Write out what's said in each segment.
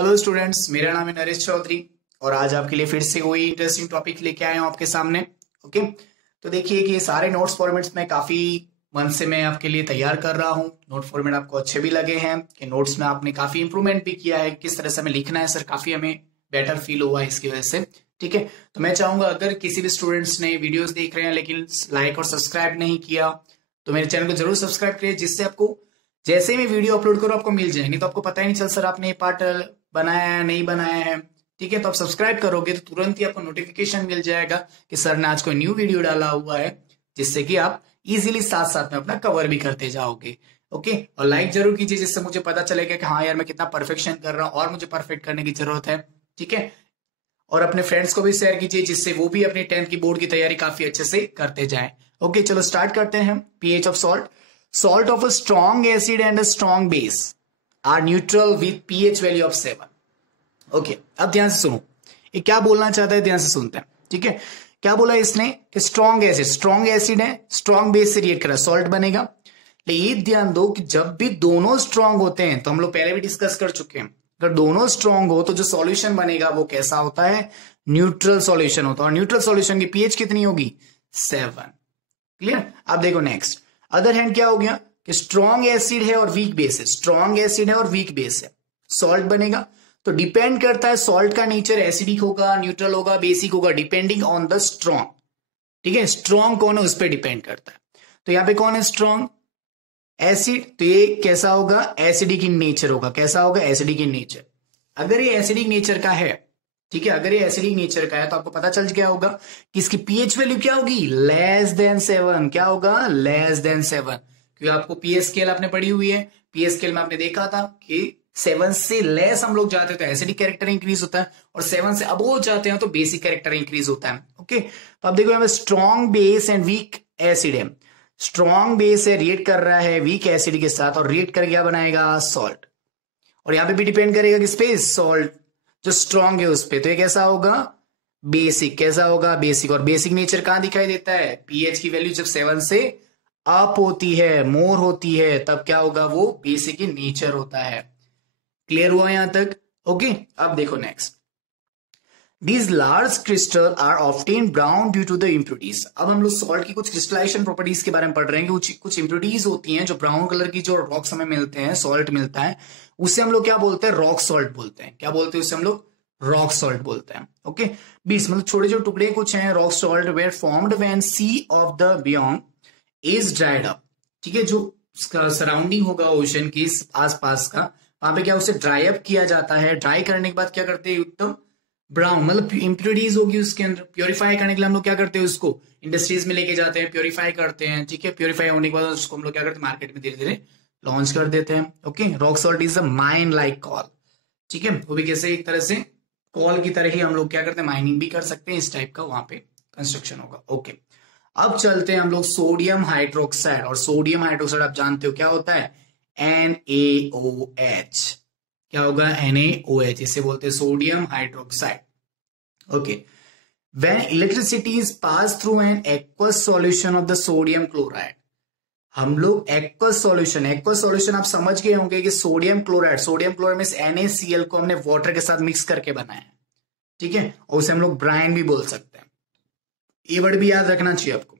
Hello students, मेरा नाम है नरेश चौधरी और आज आपके लिए फिर से वही इंटरेस्टिंग टॉपिक लेके आया हूँ आपके सामने। ओके, तो देखिए कि ये सारे नोट्स फॉर्मेट्स में काफी मन से मैं आपके लिए तैयार कर रहा हूँ। नोट फॉर्मेट आपको अच्छे भी लगे हैं कि नोट्स में आपने काफी इंप्रूवमेंट भी किया है, किस तरह से हमें लिखना है सर, काफी हमें बेटर फील हुआ है इसकी वजह से। ठीक है, तो मैं चाहूंगा अगर किसी भी स्टूडेंट्स ने वीडियोस देख रहे हैं लेकिन लाइक और सब्सक्राइब नहीं किया तो मेरे चैनल को जरूर सब्सक्राइब करिए, जिससे आपको जैसे ही मैं वीडियो अपलोड करूँ आपको मिल जाए। नहीं तो आपको पता ही नहीं चल सर आपने ये पार्ट बनाया है नहीं बनाया है। ठीक है, तो आप सब्सक्राइब करोगे तो तुरंत ही आपको नोटिफिकेशन मिल जाएगा कि सर ने आज कोई न्यू वीडियो डाला हुआ है, जिससे कि आप इजीली साथ साथ में अपना कवर भी करते जाओगे। ओके, और लाइक जरूर कीजिए जिससे मुझे पता चलेगा कि हाँ यार मैं कितना परफेक्शन कर रहा हूँ और मुझे परफेक्ट करने की जरूरत है। ठीक है, और अपने फ्रेंड्स को भी शेयर कीजिए जिससे वो भी अपनी 10th की बोर्ड की तैयारी काफी अच्छे से करते जाए। ओके, चलो स्टार्ट करते हैं। PH of salt. Salt of a strong acid and a strong base are neutral with pH value of 7. Okay, अब ध्यान से सुनो, ये क्या बोलना चाहता है, ध्यान से सुनते हैं। ठीक है, क्या बोला इसने कि स्ट्रॉन्ग एसिड है, स्ट्रॉन्ग बेस से रिएक्ट कर रहा है, सॉल्ट बनेगा। लेकिन ये ध्यान दो कि जब भी दोनों स्ट्रॉन्ग होते हैं, तो हम लोग पहले भी डिस्कस कर चुके हैं, अगर दोनों स्ट्रॉन्ग हो तो जो सॉल्यूशन बनेगा वो कैसा होता है, न्यूट्रल सॉल्यूशन होता है। और न्यूट्रल सॉल्यूशन की पीएच कितनी होगी, 7। क्लियर। अब देखो नेक्स्ट, अदर हैंड क्या हो गया कि स्ट्रॉन्ग एसिड है और वीक बेस है, स्ट्रॉन्ग एसिड है और वीक बेस है, सॉल्ट बनेगा। तो डिपेंड करता है सॉल्ट का नेचर, एसिडिक होगा, न्यूट्रल होगा, बेसिक होगा, डिपेंडिंग ऑन द स्ट्रॉन्ग। ठीक है, स्ट्रॉन्ग कौन है उस पर डिपेंड करता है। तो यहां पे कौन है स्ट्रॉन्ग, एसिड, तो ये कैसा होगा, एसिडिक इन नेचर होगा। कैसा होगा, एसिडिक इन नेचर। अगर ये एसिडिक नेचर का है, ठीक है, अगर ये एसिडिक नेचर का है तो आपको पता चल क्या होगा कि इसकी पीएच वैल्यू क्या होगी, लेस देन 7। क्या होगा, लेस देन 7, क्योंकि आपको पीएच स्केल आपने पढ़ी हुई है। पीएच स्केल में आपने देखा था कि 7 से लेस हम लोग जाते हैं तो एसिडिक कैरेक्टर इंक्रीज होता है, और 7 से अबोव जाते हैं तो बेसिक कैरेक्टर इंक्रीज होता है। ओके, तो अब देखो यहाँ पे strong base and weak acid है। स्ट्रॉन्ग बेस है, रिएक्ट कर रहा है वीक एसिड के साथ, और रिएक्ट कर क्या बनाएगा, सॉल्ट। और यहाँ पे भी डिपेंड करेगा किस पे, सॉल्ट जो स्ट्रॉन्ग है उस पे। तो ये कैसा होगा, बेसिक। कैसा होगा, बेसिक। और बेसिक नेचर कहां दिखाई देता है, पीएच की वैल्यू जब 7 से अप होती है, मोर होती है, तब क्या होगा, वो बेसिक इन नेचर होता है। क्लियर हुआ यहां तक। ओके, अब देखो next, These large crystals are often brown due to the impurities. अब हम लोग सॉल्ट की कुछ क्रिस्टलाइजेशन प्रॉपर्टीज के बारे में पढ़ रहे हैं कि कुछ impurities होती हैं जो ब्राउन कलर की, जो रॉक्स हमें मिलते हैं, सॉल्ट मिलता है, उससे हम लोग क्या बोलते हैं, रॉक सॉल्ट बोलते हैं। क्या बोलते हैं उससे हम लोग, रॉक सॉल्ट बोलते हैं। ओके, 20 मतलब छोटे छोटे टुकड़े कुछ हैं, rock salt were formed when sea of the beyond is dried up. ठीक है, जो सराउंडिंग होगा ओशन की आसपास का, वहां पे क्या उसे ड्राई अप किया जाता है। ड्राई करने के बाद क्या करते हैं, उत्तम ब्राउन, मतलब इंप्योरिटीज होगी उसके अंदर। प्योरीफाई करने के लिए हम लोग क्या करते हैं, उसको इंडस्ट्रीज में लेके जाते हैं, प्योरीफाई करते हैं। ठीक है, प्योरीफाई होने के बाद उसको हम लोग क्या करते हैं, मार्केट में धीरे धीरे लॉन्च कर देते हैं। Okay, rock salt is a mine like call. ठीक है, वो भी कैसे, एक तरह से कॉल की तरह ही हम लोग क्या करते हैं, माइनिंग भी कर सकते हैं, इस टाइप का वहां पे कंस्ट्रक्शन होगा। ओके, अब चलते हैं हम लोग सोडियम हाइड्रोक्साइड। और सोडियम हाइड्रोक्साइड आप जानते हो क्या होता है, NaOH। क्या होगा, NaOH, इसे बोलते हैं sodium hydroxide. Okay, when electricity is passed through an aqueous solution of the sodium chloride, हम लोग एक्वस सॉल्यूशन आप समझ गए होंगे कि सोडियम क्लोराइड में NaCl को हमने वाटर के साथ मिक्स करके बनाया है। ठीक है, और उसे हम लोग ब्राइन भी बोल सकते हैं। ये वर्ड भी याद रखना चाहिए आपको,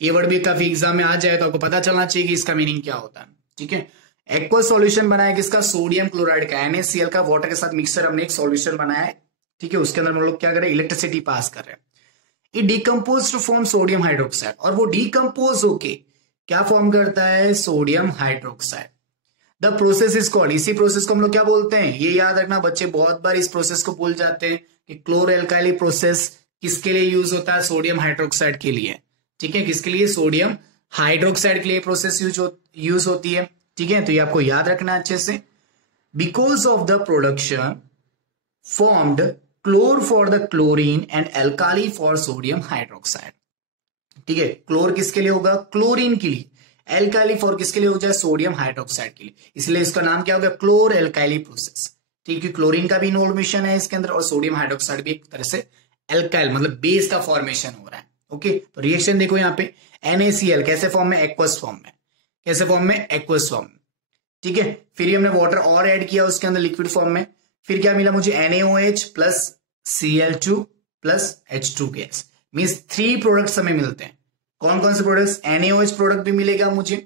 ये वर्ड भी काफी एग्जाम में आ जाए तो आपको पता चलना चाहिए कि इसका मीनिंग क्या होता है। ठीक है, एक्वस सॉल्यूशन बनाया किसका, सोडियम क्लोराइड का, NaCl का वाटर के साथ मिक्सर हमने एक सॉल्यूशन बनाया है। ठीक है, उसके अंदर हम लोग क्या कर रहे हैं, इलेक्ट्रिसिटी पास कर रहे हैं। It decompose to form sodium hydroxide, और वो डिकम्पोज होके क्या फॉर्म करता है, sodium hydroxide. The process is called, इसी प्रोसेस को हम लोग क्या बोलते हैं, ये याद रखना बच्चे बहुत बार इस प्रोसेस को भूल जाते हैं कि क्लोरो एल्काइली प्रोसेस किसके लिए यूज होता है, सोडियम हाइड्रोक्साइड के लिए। ठीक है, किसके लिए, सोडियम हाइड्रोक्साइड के लिए प्रोसेस यूज होती है। ठीक है, तो ये आपको याद रखना अच्छे से। Because of the production formed chlor for the chlorine and alkali for sodium hydroxide. ठीक है, क्लोर किसके लिए होगा, क्लोरीन के लिए, एल्काली फॉर किसके लिए हो जाए, सोडियम हाइड्रोक्साइड के लिए, इसलिए इसका नाम क्या होगा, क्लोर एल्काइली प्रोसेस। ठीक है, क्लोरीन का भी इन्वॉल्वेशन है इसके अंदर, और सोडियम हाइड्रोक्साइड भी एक तरह से एल्काइल मतलब बेस का फॉर्मेशन हो रहा है। ओके, तो रिएक्शन देखो यहाँ पे, NaCl कैसे फॉर्म में, एक्वस फॉर्म में। कैसे फॉर्म में, एक्वस फॉर्म में। ठीक है, फिर हमने वाटर और ऐड किया उसके अंदर लिक्विड फॉर्म में, फिर क्या मिला मुझे, NaOH plus Cl2 plus H2 gas, means 3 products हमें मिलते हैं। कौन कौन से प्रोडक्ट्स, NaOH प्रोडक्ट भी मिलेगा मुझे,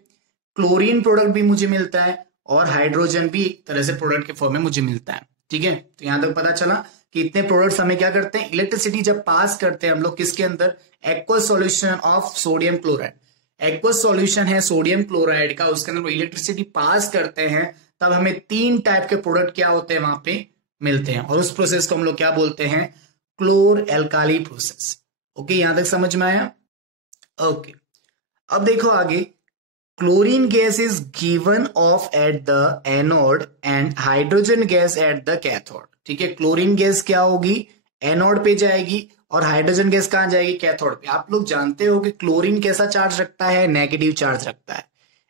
क्लोरीन प्रोडक्ट भी मुझे मिलता है, और हाइड्रोजन भी एक तरह से प्रोडक्ट के फॉर्म में मुझे मिलता है। ठीक है, तो यहां तक पता चला कि इतने प्रोडक्ट्स हमें क्या करते हैं, इलेक्ट्रिसिटी जब पास करते हैं हम लोग किसके अंदर, aqueous solution of sodium chloride, aqueous solution है सोडियम क्लोराइड का, उसके अंदर इलेक्ट्रिसिटी पास करते हैं, तब हमें 3 टाइप के प्रोडक्ट क्या होते हैं वहां पे मिलते हैं, और उस प्रोसेस को हम लोग क्या बोलते हैं, क्लोर एल्काली प्रोसेस। ओके, यहां तक समझ में आया। ओके, अब देखो आगे, chlorine gas is given of at the anode and hydrogen gas at the cathode. ठीक है, क्लोरीन गैस क्या होगी, एनोड पे जाएगी, और हाइड्रोजन गैस कहां जाएगी, कैथोड पे। आप लोग जानते हो कि क्लोरीन कैसा चार्ज रखता है, नेगेटिव चार्ज रखता है,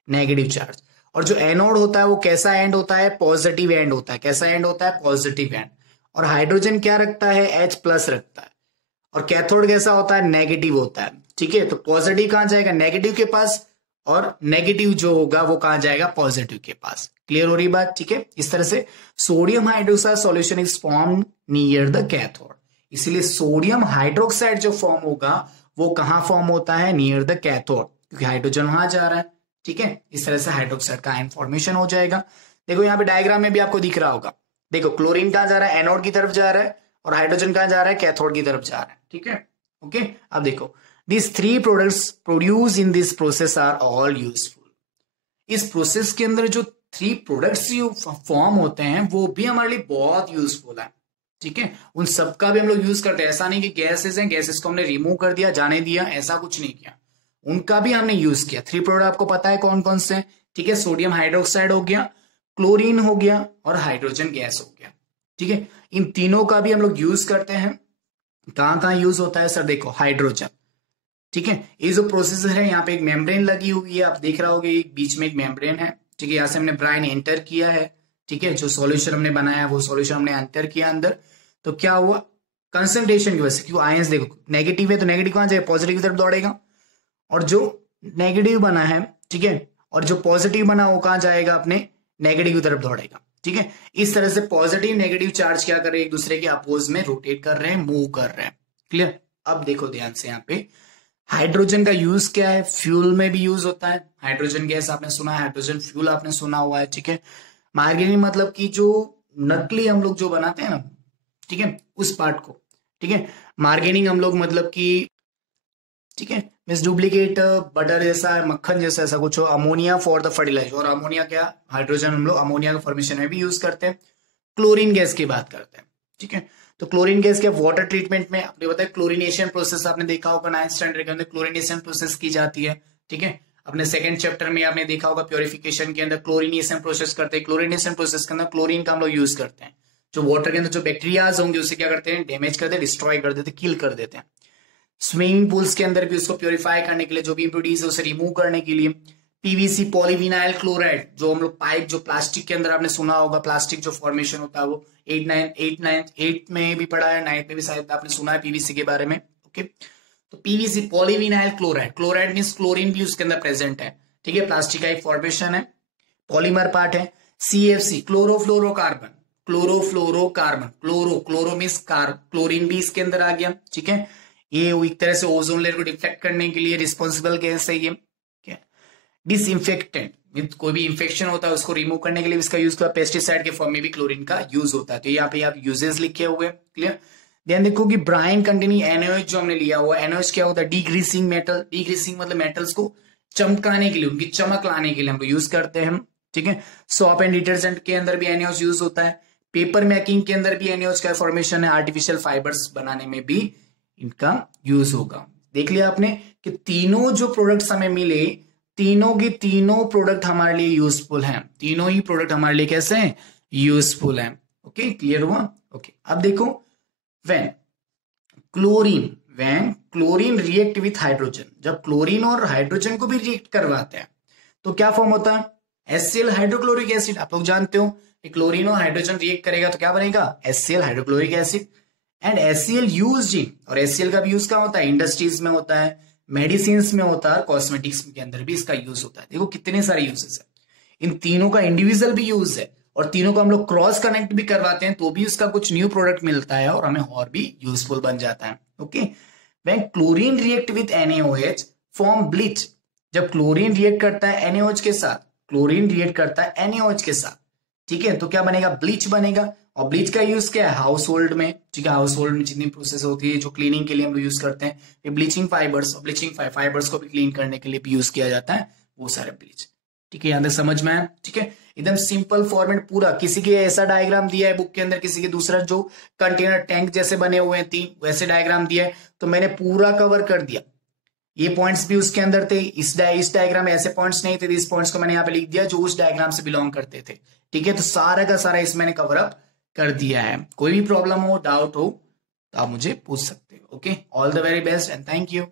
नेगेटिव चार्ज। और जो एनोड होता है वो कैसा एंड होता है, पॉजिटिव एंड होता है। कैसा एंड होता है, पॉजिटिव एंड। और हाइड्रोजन क्या रखता है, H प्लस रखता है। और कैथोड कैसा होता है, नेगेटिव होता है। ठीक है, तो पॉजिटिव कहां जाएगा, नेगेटिव के पास, और नेगेटिव जो होगा वो कहां जाएगा, पॉजिटिव के पास। क्लियर हो रही बात। ठीक है, इस तरह से sodium hydroxide solution is form near the cathode, इसलिए सोडियम हाइड्रोक्साइड जो फॉर्म होगा वो कहां फॉर्म होता है, नियर द कैथोड, क्योंकि हाइड्रोजन वहां जा रहा है। ठीक है, इस तरह से हाइड्रोक्साइड का आयन फॉर्मेशन हो जाएगा। देखो यहाँ पे डायग्राम में भी आपको दिख रहा होगा, देखो क्लोरीन कहां जा रहा है, एनोड की तरफ जा रहा है, और हाइड्रोजन कहां जा रहा है, कैथोड की तरफ जा रहा है। ठीक है, ओके, अब देखो these 3 products produced in this process are all useful। इस प्रोसेस के अंदर जो 3 प्रोडक्ट्स जो फॉर्म होते हैं वो भी हमारे लिए बहुत यूजफुल है। ठीक है, उन सबका भी हम लोग यूज करते हैं, ऐसा नहीं कि गैसेस हैं, गैसेस को हमने रिमूव कर दिया, जाने दिया, ऐसा कुछ नहीं किया, उनका भी हमने यूज किया। 3 प्रोडक्ट आपको पता है कौन कौन से हैं। ठीक है, सोडियम हाइड्रोक्साइड हो गया, क्लोरीन हो गया, और हाइड्रोजन गैस हो गया। ठीक है, इन तीनों का भी हम लोग यूज करते हैं। कहां कहां यूज होता है सर, देखो हाइड्रोजन। ठीक है, ये जो प्रोसेसर है यहाँ पे एक मेम्ब्रेन लगी हुई है, आप देख रहे होगे बीच में एक मेम्ब्रेन है। ठीक है, यहाँ से हमने ब्राइन एंटर किया है। ठीक है, जो सॉल्यूशन हमने बनाया वो सॉल्यूशन हमने एंटर किया अंदर, तो क्या हुआ, कंसंट्रेशन की वजह से, क्यों आयंस देखो नेगेटिव है तो नेगेटिव कहां जाएगा, पॉजिटिव की तरफ दौड़ेगा, और जो नेगेटिव बना है, ठीक है, और जो पॉजिटिव बना वो कहां जाएगा, अपने नेगेटिव की तरफ दौड़ेगा। ठीक है, इस तरह से पॉजिटिव नेगेटिव चार्ज क्या कर रहे हैं, एक दूसरे के अपोज में रोटेट कर रहे हैं, मूव कर रहे हैं। क्लियर। अब देखो ध्यान से, यहाँ पे हाइड्रोजन का यूज क्या है, फ्यूल में भी यूज होता है। हाइड्रोजन गैस आपने सुना है, हाइड्रोजन फ्यूल आपने सुना हुआ है। ठीक है, मार्गेनिंग मतलब कि जो नकली हम लोग जो बनाते हैं ना, ठीक है, उस पार्ट को। ठीक है, मार्गेनिंग हम लोग मतलब कि, ठीक है, मीन्स डुप्लीकेट बटर जैसा, मक्खन जैसा, ऐसा कुछ हो। अमोनिया फॉर द फर्टिलाइजर, और अमोनिया क्या, हाइड्रोजन हम लोग अमोनिया के फॉर्मेशन में भी यूज करते हैं। क्लोरीन गैस की बात करते हैं। ठीक है, तो क्लोरीन गैस के वाटर ट्रीटमेंट में आपने बताया क्लोरीनेशन प्रोसेस आपने देखा होगा 9th स्टैंडर्ड के अंदर, क्लोरीनेशन प्रोसेस की जाती है। ठीक है, अपने 2nd चैप्टर में आपने देखा होगा प्योरिफिकेशन के अंदर क्लोरीनेशन प्रोसेस करते हैं। क्लोरीनेशन प्रोसेस के अंदर क्लोरीन का हम लोग यूज करते हैं, जो वाटर के अंदर जो बैक्टीरियाज होंगे उसे क्या करते हैं, डैमेज करते हैं, डिस्ट्रॉय कर देते हैं, किल कर देते हैं। स्विमिंग पूल्स के अंदर भी उसको प्योरीफाई करने के लिए, जो भी इम्प्योरिटीज है उसे रिमूव करने के लिए पीवीसी पॉलीविनाइल क्लोराइड, जो हम लोग पाइप, जो प्लास्टिक के अंदर आपने सुना होगा, प्लास्टिक जो फॉर्मेशन होता है वो 8 में भी पढ़ा है, 9th में भी शायद आपने सुना है पीवीसी के बारे में। ओके, तो PVC polyvinyl chloride, chloride means chlorine भी उसके अंदर प्रेजेंट है। ठीक है, प्लास्टिक का एक फॉर्मेशन है, पॉलीमर पार्ट है। CFC chlorofluorocarbon, chlorofluorocarbon, chloro means chlorine भी इसके अंदर आ गया। ठीक है, ये एक तरह से ओजोन लेयर को डिफ्लेक्ट करने के लिए रिस्पॉन्सिबल गैस है ये। डिसइंफेक्टेंट, कोई भी इंफेक्शन होता है उसको रिमूव करने के लिए इसका यूज होता है। पेस्टिसाइड के फॉर्म में भी क्लोरीन का यूज होता है। तो यहाँ पे आप यूजेस लिखे हुए। क्लियर। ध्यान देखो कि ब्राइन कंटेनिंग NaOH जो हमने लिया हुआ, NaOH क्या होता है, डीग्रीसिंग मेटल। डीग्रीसिंग मतलब मेटल्स को चमकाने के लिए, उनकी चमक लाने के लिए हम यूज करते हैं। ठीक है, सोप एंड डिटर्जेंट के अंदर भी NaOH यूज होता है। पेपर मेकिंग के अंदर भी NaOH का फॉर्मेशन है। आर्टिफिशियल फाइबर्स बनाने में भी इनका यूज होगा। देख लिया आपने कि तीनों जो प्रोडक्ट्स हमें मिले, तीनों के तीनों प्रोडक्ट हमारे लिए यूजफुल हैं। तीनों ही प्रोडक्ट हमारे लिए कैसे हैं, यूजफुल हैं। ओके, क्लियर हुआ। ओके, अब देखो when chlorine react with hydrogen, जब क्लोरीन और हाइड्रोजन को भी रिएक्ट करवाते हैं तो क्या फॉर्म होता है, HCl हाइड्रोक्लोरिक एसिड। आप लोग जानते हो क्लोरीन और हाइड्रोजन रिएक्ट करेगा तो क्या बनेगा, HCl hydrochloric acid. And HCl used in, और HCl का भी यूज क्या होता है, इंडस्ट्रीज में होता है, मेडिसिन में होता है, कॉस्मेटिक्स के अंदर भी इसका यूज होता है। देखो कितने सारे यूजेस है। इन तीनों का इंडिविजुअल भी यूज है और तीनों को हम लोग क्रॉस कनेक्ट भी करवाते हैं तो भी उसका कुछ न्यू प्रोडक्ट मिलता है और हमें और भी यूजफुल बन जाता है। Okay, when chlorine react with NaOH form bleach, जब क्लोरीन रिएक्ट करता है NaOH के साथ, क्लोरीन रिएक्ट करता है NaOH के साथ, ठीक है, तो क्या बनेगा, ब्लीच बनेगा। और ब्लीच का यूज क्या है, हाउस होल्ड में, ठीक है, हाउस होल्ड में जितनी प्रोसेस होती है जो क्लीनिंग के लिए हम लोग यूज करते हैं, ये ब्लीचिंग फाइबर्स, ब्लीचिंग फाइबर्स को भी क्लीन करने के लिए भी यूज किया जाता है, वो सारे ब्लीच। ठीक है, यहां तक समझ में आया। ठीक है, एकदम सिंपल फॉर्मेट पूरा, किसी के ऐसा डायग्राम दिया है बुक के अंदर, किसी के दूसरा जो कंटेनर टैंक जैसे बने हुए हैं 3 वैसे डायग्राम दिया है, तो मैंने पूरा कवर कर दिया। ये पॉइंट्स भी उसके अंदर थे, इस डायग्राम में ऐसे पॉइंट्स नहीं थे, इस पॉइंट्स को मैंने यहाँ पे लिख दिया जो उस डायग्राम से बिलोंग करते थे। ठीक है, तो सारा का सारा इस मैंने कवर अप कर दिया है। कोई भी प्रॉब्लम हो, डाउट हो तो आप मुझे पूछ सकते हो। Okay, all the very best and thank you.